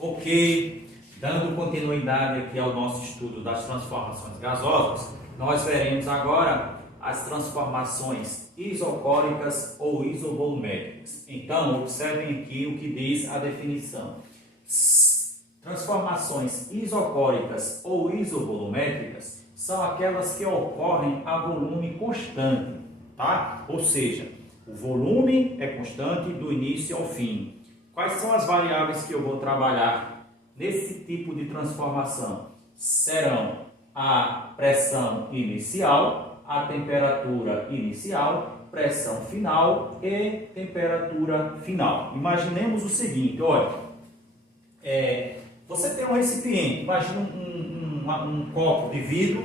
Ok, dando continuidade aqui ao nosso estudo das transformações gasosas, nós veremos agora as transformações isocóricas ou isovolumétricas. Então, observem aqui o que diz a definição. Transformações isocóricas ou isovolumétricas são aquelas que ocorrem a volume constante, tá? Ou seja, o volume é constante do início ao fim. Quais são as variáveis que eu vou trabalhar nesse tipo de transformação? Serão a pressão inicial, a temperatura inicial, pressão final e temperatura final. Imaginemos o seguinte, olha, você tem um recipiente, imagina um copo de vidro,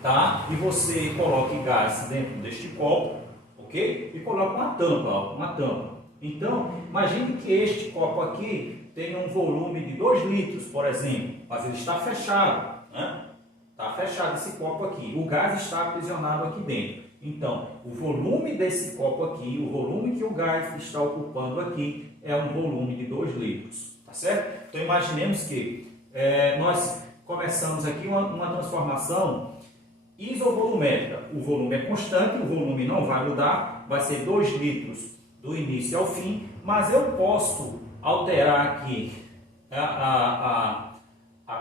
tá? E você coloca gás dentro deste copo, ok? E coloca uma tampa. Então, imagine que este copo aqui tenha um volume de 2 litros, por exemplo, mas ele está fechado, né? Está fechado esse copo aqui, o gás está aprisionado aqui dentro. Então, o volume desse copo aqui, o volume que o gás está ocupando aqui, é um volume de 2 litros, tá certo? Então, imaginemos que nós começamos aqui uma transformação isovolumétrica. O volume é constante, o volume não vai mudar, vai ser 2 litros do início ao fim, mas eu posso alterar aqui a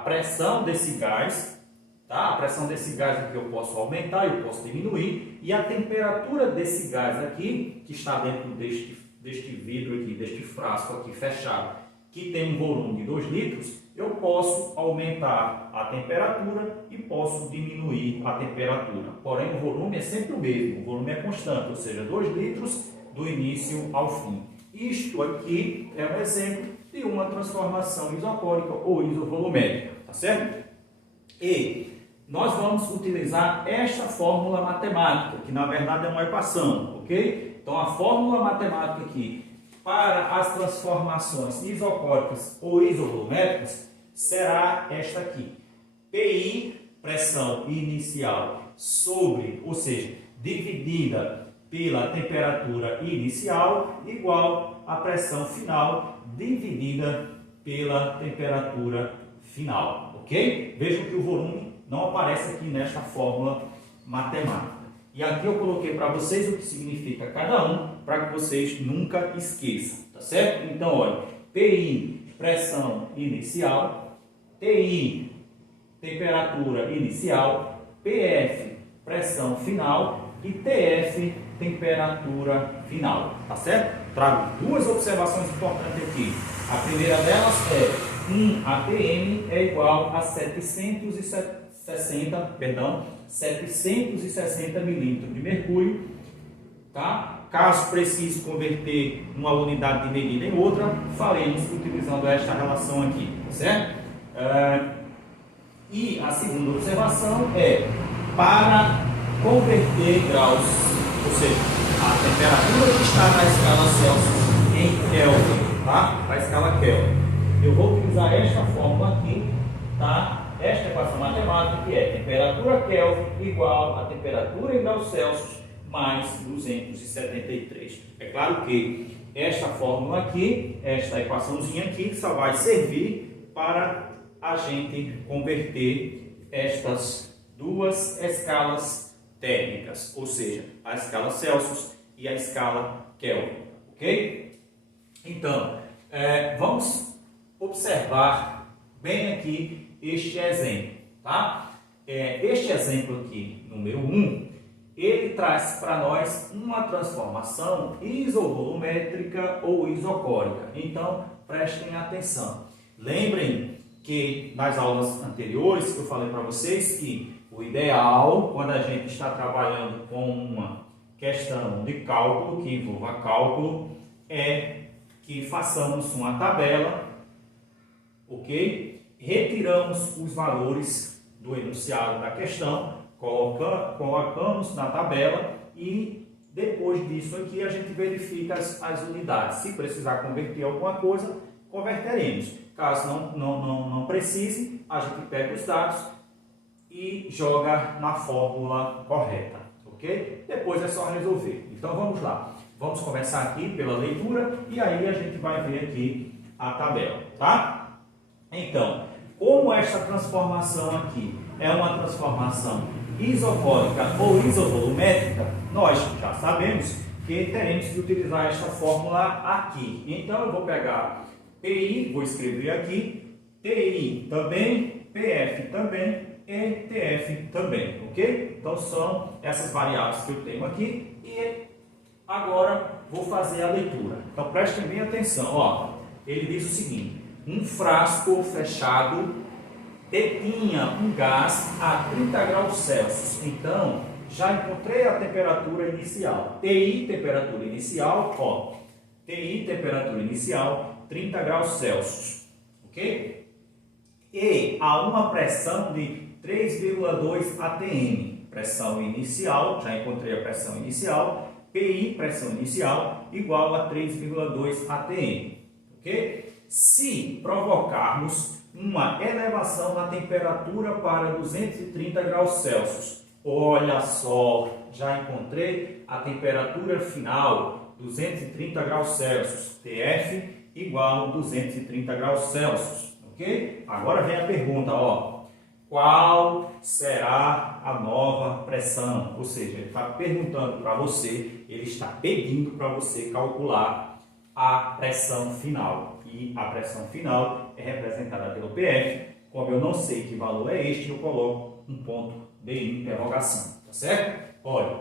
pressão desse gás, tá? A pressão desse gás aqui eu posso aumentar, eu posso diminuir, e a temperatura desse gás aqui, que está dentro deste vidro aqui, deste frasco aqui fechado, que tem um volume de 2 litros, eu posso aumentar a temperatura e posso diminuir a temperatura. Porém, o volume é sempre o mesmo, o volume é constante, ou seja, 2 litros do início ao fim. Isto aqui é um exemplo de uma transformação isocórica ou isovolumétrica, tá certo? E nós vamos utilizar esta fórmula matemática, que na verdade é uma equação, ok? Então, a fórmula matemática aqui para as transformações isocóricas ou isovolumétricas será esta aqui. PI, pressão inicial, sobre, ou seja, dividida pela temperatura inicial, igual a pressão final dividida pela temperatura final, ok? Vejam que o volume não aparece aqui nesta fórmula matemática. E aqui eu coloquei para vocês o que significa cada um, para que vocês nunca esqueçam, tá certo? Então, olha, PI, pressão inicial, TI, temperatura inicial, PF, pressão final e TF, temperatura final, tá certo? Trago duas observações importantes aqui. A primeira delas é 1 atm é igual a 760 milímetros de mercúrio, tá? Caso precise converter uma unidade de medida em outra, faremos utilizando esta relação aqui, tá certo? E a segunda observação é para converter graus, ou seja, a temperatura que está na escala Celsius em Kelvin, tá? A escala Kelvin. Eu vou utilizar esta fórmula aqui, tá? Esta equação matemática que é temperatura Kelvin igual a temperatura em graus Celsius mais 273. É claro que esta fórmula aqui, esta equaçãozinha aqui, só vai servir para a gente converter estas duas escalas térmicas, ou seja, a escala Celsius e a escala Kelvin, ok? Então, vamos observar bem aqui este exemplo, tá? Este exemplo aqui, número 1, ele traz para nós uma transformação isovolumétrica ou isocórica. Então, prestem atenção. Lembrem que nas aulas anteriores eu falei para vocês que o ideal, quando a gente está trabalhando com uma questão de cálculo, que envolva cálculo, é que façamos uma tabela, ok? Retiramos os valores do enunciado da questão, colocamos na tabela e depois disso aqui a gente verifica as unidades. Se precisar converter alguma coisa, converteremos. Caso não precise, a gente pega os dados e joga na fórmula correta, ok? Depois é só resolver. Então vamos lá. Vamos começar aqui pela leitura e aí a gente vai ver aqui a tabela, tá? Então, como esta transformação aqui é uma transformação isocórica ou isovolumétrica, nós já sabemos que teremos que utilizar esta fórmula aqui. Então, eu vou pegar PI, vou escrever aqui, TI também, PF também e TF também, ok? Então, são essas variáveis que eu tenho aqui e agora vou fazer a leitura. Então, prestem bem atenção, ó. Ele diz o seguinte: um frasco fechado detinha um gás a 30 graus Celsius. Então, já encontrei a temperatura inicial. TI, temperatura inicial, ó. TI, temperatura inicial, 30 graus Celsius. Ok? E há uma pressão de 3,2 atm. Pressão inicial, já encontrei a pressão inicial. PI, pressão inicial, igual a 3,2 atm. Ok? Se provocarmos uma elevação na temperatura para 230 graus Celsius, olha só, já encontrei a temperatura final, 230 graus Celsius, TF igual a 230 graus Celsius, ok? Agora vem a pergunta, ó, qual será a nova pressão? Ou seja, ele está perguntando para você, ele está pedindo para você calcular a pressão final. E a pressão final é representada pelo PF. Como eu não sei que valor é este, eu coloco um ponto de interrogação, tá certo? Olha,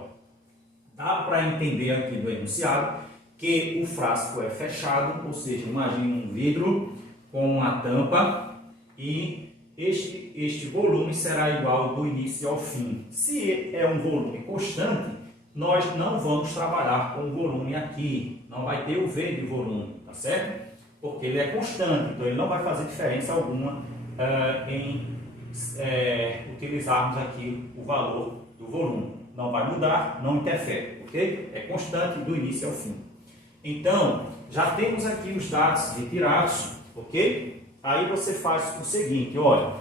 dá para entender aqui do enunciado que o frasco é fechado, ou seja, imagine um vidro com uma tampa e este volume será igual do início ao fim. Se é um volume constante, nós não vamos trabalhar com o volume aqui, não vai ter o V de volume, tá certo? Porque ele é constante, então ele não vai fazer diferença alguma em utilizarmos aqui o valor do volume. Não vai mudar, não interfere, ok? É constante do início ao fim. Então, já temos aqui os dados retirados, ok? Aí você faz o seguinte, olha,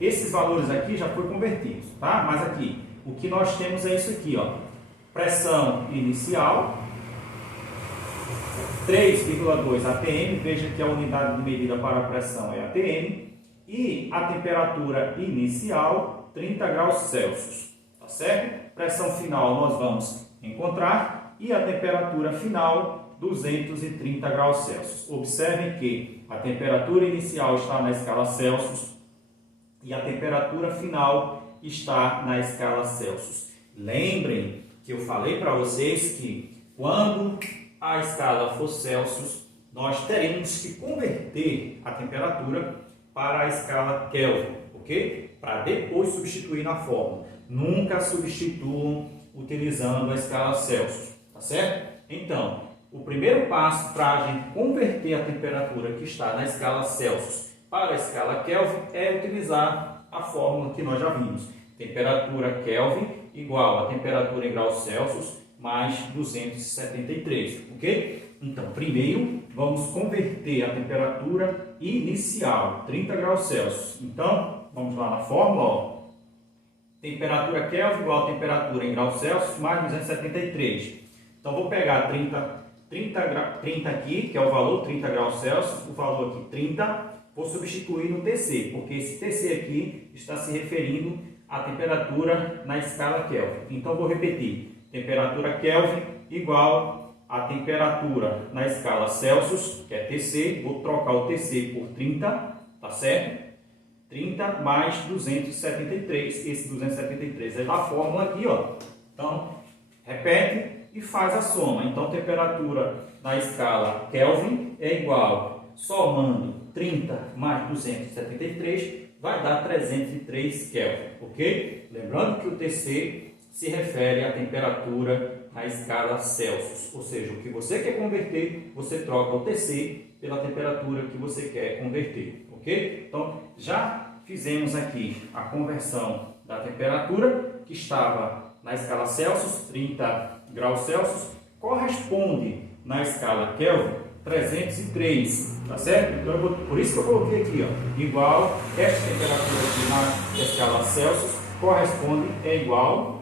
esses valores aqui já foram convertidos, tá? Mas aqui, o que nós temos é isso aqui, ó, pressão inicial, 3,2 atm, veja que a unidade de medida para a pressão é atm, e a temperatura inicial, 30 graus Celsius, tá certo? Pressão final nós vamos encontrar, e a temperatura final, 230 graus Celsius. Observem que a temperatura inicial está na escala Celsius, e a temperatura final está na escala Celsius. Lembrem que eu falei para vocês que quando a escala for Celsius, nós teremos que converter a temperatura para a escala Kelvin, ok? Para depois substituir na fórmula. Nunca substituam utilizando a escala Celsius, tá certo? Então, o primeiro passo para a gente converter a temperatura que está na escala Celsius para a escala Kelvin é utilizar a fórmula que nós já vimos. Temperatura Kelvin igual a temperatura em graus Celsius mais 273, ok? Então, primeiro, vamos converter a temperatura inicial, 30 graus Celsius. Então, vamos lá na fórmula, ó. Temperatura Kelvin igual a temperatura em graus Celsius mais 273. Então, vou pegar 30 aqui, que é o valor, 30 graus Celsius, o valor aqui 30, vou substituir no TC, porque esse TC aqui está se referindo à temperatura na escala Kelvin. Então, vou repetir. Temperatura Kelvin igual a temperatura na escala Celsius, que é TC, vou trocar o TC por 30, tá certo? 30 mais 273, esse 273 é da fórmula aqui, ó. Então, repete e faz a soma. Então, temperatura na escala Kelvin é igual, somando 30 mais 273, vai dar 303 Kelvin, ok? Lembrando que o TC se refere à temperatura na escala Celsius, ou seja, o que você quer converter, você troca o TC pela temperatura que você quer converter, ok? Então, já fizemos aqui a conversão da temperatura, que estava na escala Celsius, 30 graus Celsius, corresponde na escala Kelvin, 303, tá certo? Então, por isso que eu coloquei aqui, ó, igual, esta temperatura aqui na escala Celsius corresponde, é igual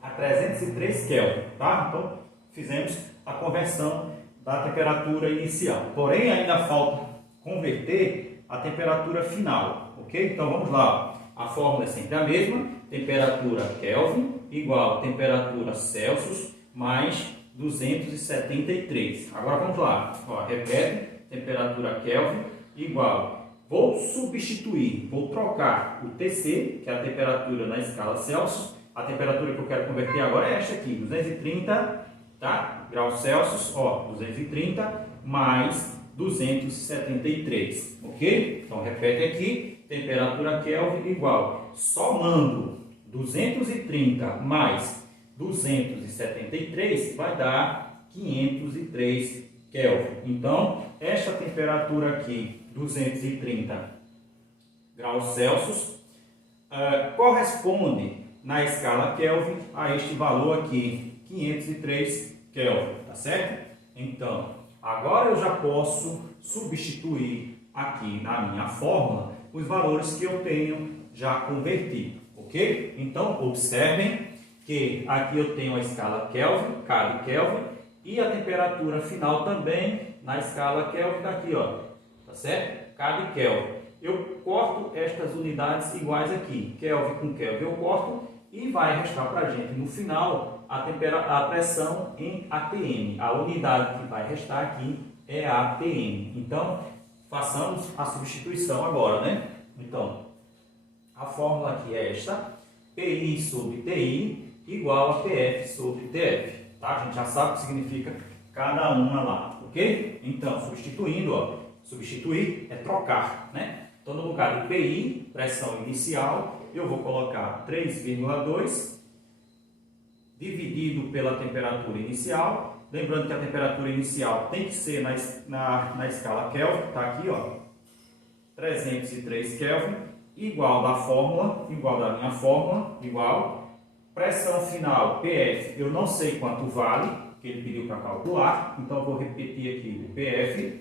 a 303 Kelvin, tá? Então, fizemos a conversão da temperatura inicial. Porém, ainda falta converter a temperatura final, ok? Então vamos lá, a fórmula é sempre a mesma, temperatura Kelvin igual a temperatura Celsius mais 273. Agora vamos lá, ó, repete, temperatura Kelvin igual, vou substituir, vou trocar o TC, que é a temperatura na escala Celsius, a temperatura que eu quero converter agora é esta aqui, 230, tá? Graus Celsius, ó, 230 mais 273, ok? Então repete aqui, temperatura Kelvin igual, somando 230 mais 273 vai dar 503 Kelvin. Então, esta temperatura aqui, 230 graus Celsius, corresponde na escala Kelvin a este valor aqui, 503 Kelvin, tá certo? Então, agora eu já posso substituir aqui na minha fórmula os valores que eu tenho já convertido, ok? Então, observem que aqui eu tenho a escala Kelvin, K de Kelvin, e a temperatura final também na escala Kelvin daqui, ó, tá certo? K de Kelvin. Eu corto estas unidades iguais aqui, Kelvin com Kelvin eu corto, e vai restar para a gente no final a pressão em APM. A unidade que vai restar aqui é a APM. Então, façamos a substituição agora, né? Então, a fórmula aqui é esta, PI sobre TI igual a PF sobre TF. Tá? A gente já sabe o que significa cada uma lá, ok? Então, substituindo, ó, substituir é trocar, né? Então, no lugar de PI, pressão inicial, eu vou colocar 3,2 dividido pela temperatura inicial. Lembrando que a temperatura inicial tem que ser na escala Kelvin, tá aqui, ó, 303 Kelvin, igual da fórmula, igual da minha fórmula, igual, pressão final, PF, eu não sei quanto vale, que ele pediu para calcular, então eu vou repetir aqui, o PF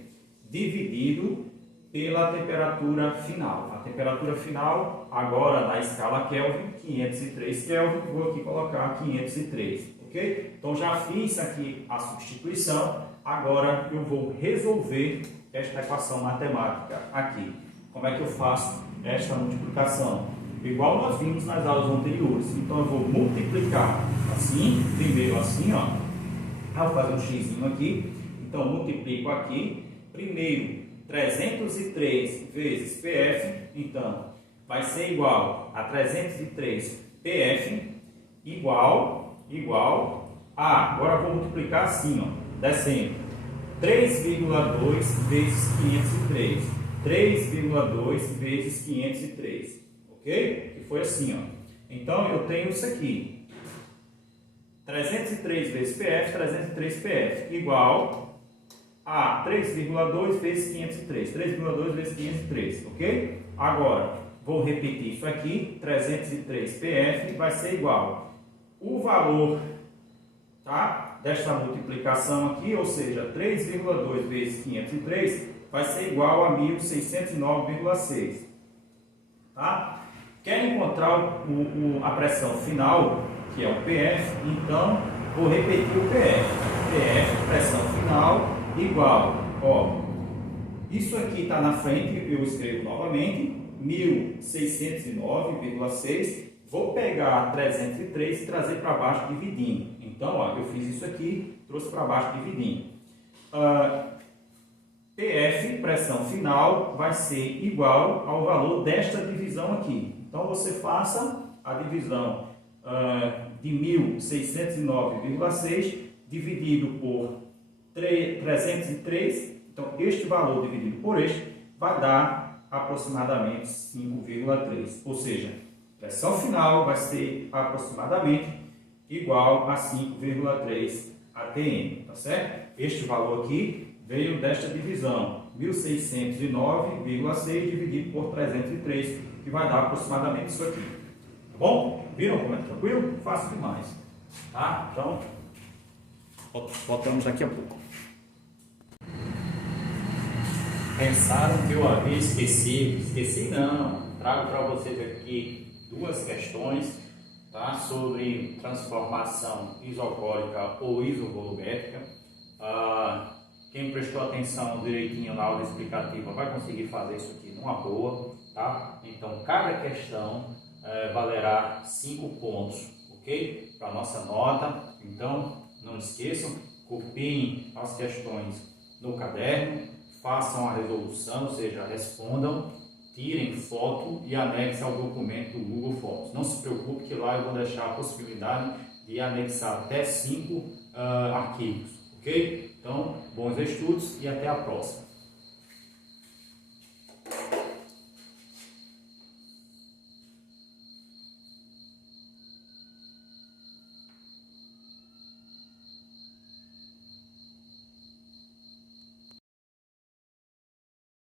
dividido pela temperatura final. A temperatura final, agora na escala Kelvin, 503 Kelvin, vou aqui colocar 503, ok? Então já fiz aqui a substituição, agora eu vou resolver esta equação matemática aqui. Como é que eu faço esta multiplicação? Igual nós vimos nas aulas anteriores. Então eu vou multiplicar assim, primeiro assim, ó. Vou fazer um xzinho aqui. Então multiplico aqui, primeiro 303 vezes PF, então vai ser igual a 303 PF igual a, agora vou multiplicar assim, ó, descendo, 3,2 vezes 503, 3,2 vezes 503, ok? Que foi assim, ó. Então eu tenho isso aqui, 303 vezes PF, 303 PF igual a 3,2 vezes 503, 3,2 vezes 503, ok? Agora, vou repetir isso aqui, 303 PF vai ser igual, o valor, tá, desta multiplicação aqui, ou seja, 3,2 vezes 503, vai ser igual a 1.609,6, tá? Quer encontrar a pressão final, que é o PF, então, vou repetir o PF, PF, pressão final, igual, ó, isso aqui está na frente, eu escrevo novamente, 1.609,6, vou pegar 303 e trazer para baixo dividindo. Então, ó, eu fiz isso aqui, trouxe para baixo dividindo. PF, pressão final, vai ser igual ao valor desta divisão aqui. Então, você faça a divisão de 1.609,6 dividido por 303, então este valor dividido por este vai dar aproximadamente 5,3, ou seja, pressão final vai ser aproximadamente igual a 5,3 atm, tá certo? Este valor aqui veio desta divisão, 1.609,6 dividido por 303, que vai dar aproximadamente isso aqui, tá bom? Viram como é tranquilo? Fácil demais, tá? Então, voltamos daqui a pouco. Pensaram que eu havia esquecido? Esqueci não. Trago para vocês aqui duas questões, tá? Sobre transformação isocórica ou isovolumétrica. Quem prestou atenção direitinho na aula explicativa vai conseguir fazer isso aqui numa boa, tá? Então, cada questão valerá 5 pontos, ok? Para a nossa nota. Então, não esqueçam, copiem as questões no caderno, façam a resolução, ou seja, respondam, tirem foto e anexem ao documento do Google Fotos. Não se preocupe que lá eu vou deixar a possibilidade de anexar até 5 arquivos, ok? Então, bons estudos e até a próxima.